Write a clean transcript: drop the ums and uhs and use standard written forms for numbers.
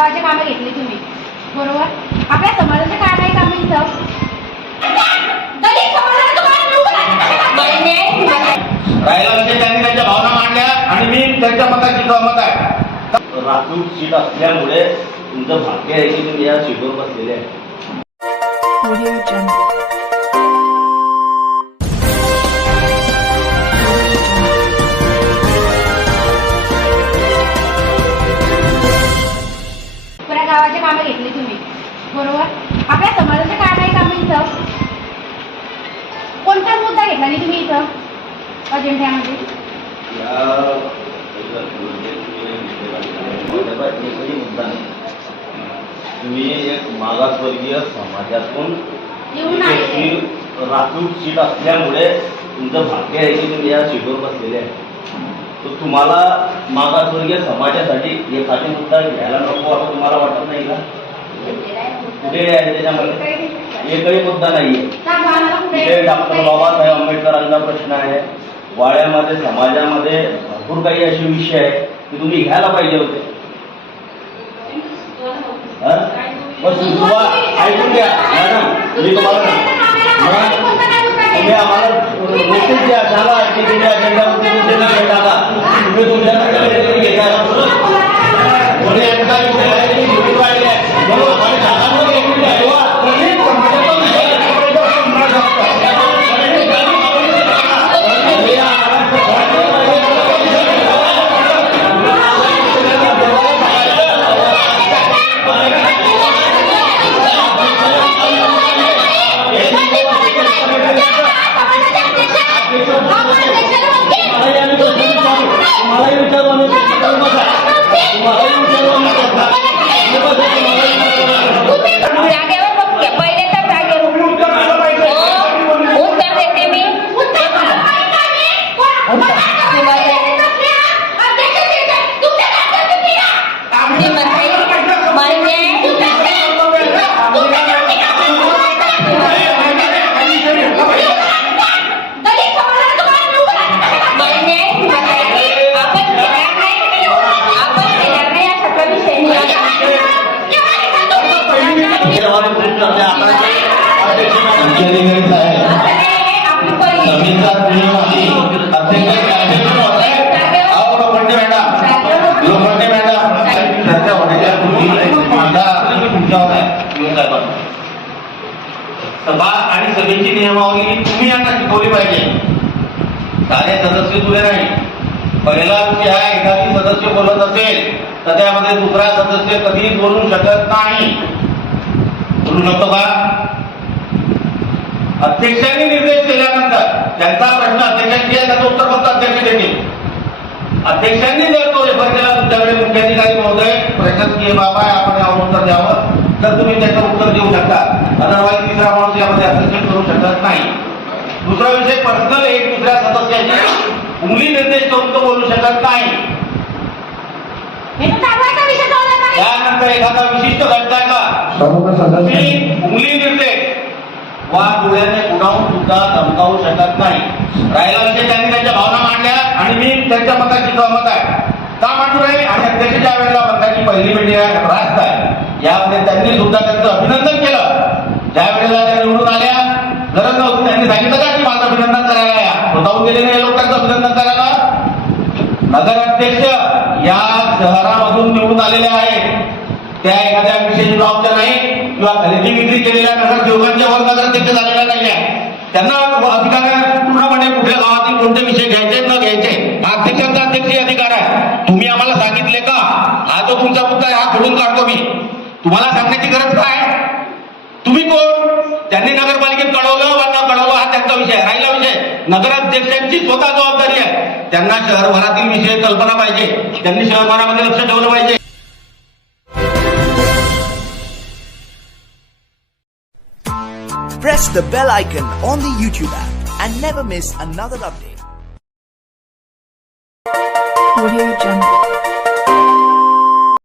गावाचे कामं घेतली तुम्ही, बरोबर? आपल्या समाजाचे काय नाही काम इथं? राहिला विषय त्यांनी त्यांच्या भावना मांडल्या आणि मी त्यांच्या मताची सहमत आहे. राखीव सीट असल्यामुळे तुमचं भाग्य आहे की तुम्ही या सीटवर बसलेले आहे. पुऱ्या गावाचे कामं घेतली तुम्ही, बरोबर? आपल्या समाजाचे काय नाही काम इथं? कोणता मुद्दा घेतला नाही तुम्ही इथं अजेंड्यामध्ये? मुद्दा नाही. तुम्ही एक मागासवर्गीय समाजातून राखीव सीट असल्यामुळे तुमचं भाग्य आहे की तुम्ही या सीटवर बसलेले आहे. तर तुम्हाला मागासवर्गीय समाजासाठी एखादी मुद्दा घ्यायला नको असं तुम्हाला वाटत नाही का? कुठे आहे त्याच्यामध्ये? एकही मुद्दा नाहीये. तिथे डॉक्टर बाबासाहेब आंबेडकरांचा प्रश्न आहे. वाड्यामध्ये समाजामध्ये भरपूर काही असे विषय आहेत की तुम्ही घ्यायला पाहिजे होते. ऐकून घ्या मॅडम, मी तुम्हाला तुम्ही आम्हाला नोटीस द्या, सांगा की तुम्ही अजेंडा टाका. तुम्ही तुमच्या घेता सभा आणि सभेची नियमावली तुम्ही यांना शिकवली पाहिजे. सारे सदस्य तुले नाही. पहिला विषय हा, एखादी सदस्य बोलत असेल तर त्यामध्ये दुसरा सदस्य कधीच बोलू शकत नाही. बोलू शकतो का? अध्यक्षांनी निर्देश केल्यानंतर त्यांचा प्रश्न अध्यक्षांची आहे, त्याचं उत्तर फक्त अध्यक्ष देतील. अध्यक्षांनी जर तो रेफर केला तुमच्याकडे मुख्याधिकारी महोदय प्रशासकीय बाब आहे, आपण यावर उत्तर द्यावं, तर तुम्ही त्याचं उत्तर देऊ शकता. अदरवाईज तिसरा माणूस यामध्ये हस्तक्षेप करू शकत नाही. दुसरा विषय, पर्सनल एक दुसऱ्या सदस्याची उंगली निर्देश करून तो बोलू शकत नाही. त्यानंतर एखादा विशिष्ट घटना का उंगली निर्देश वा डोळ्याने उडावून सुद्धा धमकावू शकत नाही. राहिला विषय त्यांनी त्यांच्या भावना मांडल्या आणि मी त्यांच्या मताची सहमत आहे. का मांडू नये? आणि अध्यक्ष ज्या वेळेला बंधाची पहिली मीटिंग रास्त आहे, यामध्ये त्यांनी सुद्धा त्यांचं अभिनंदन केलं. ज्या वेळेला त्या निवडून आल्या, गरज नव्हती, त्यांनी सांगितलं का की माझं अभिनंदन करायला या. स्वतःहून गेले नाही लोकांचं अभिनंदन करायला. नगर अध्यक्ष या शहरामधून निवडून आलेले आहेत. त्या एखाद्या विशेष जबाबदार नाही किंवा खरेदी विक्री केलेल्या नगरसेवकांच्या वर नगराध्यक्ष झालेला नाही आहे. त्यांना अधिकार आहे पूर्णपणे कुठल्या गावातील कोणते विषय घ्यायचे न घ्यायचे, हा अध्यक्षांचा अध्यक्षीय अधिकार आहे. तुम्ही आम्हाला सांगितले का? हा जो तुमचा मुद्दा आहे हा खोडून काढतो मी. तुम्हाला सांगण्याची गरज काय? तुम्ही कोण? त्यांनी नगरपालिकेत कळवलं वा न कळवलं हा त्यांचा विषय आहे. राहिला विषय नगराध्यक्षांची स्वतः जबाबदारी आहे. त्यांना शहरभरातील विषय कल्पना पाहिजे, त्यांनी शहरभरामध्ये लक्ष ठेवलं पाहिजे. Press the bell icon on the YouTube app and never miss another update.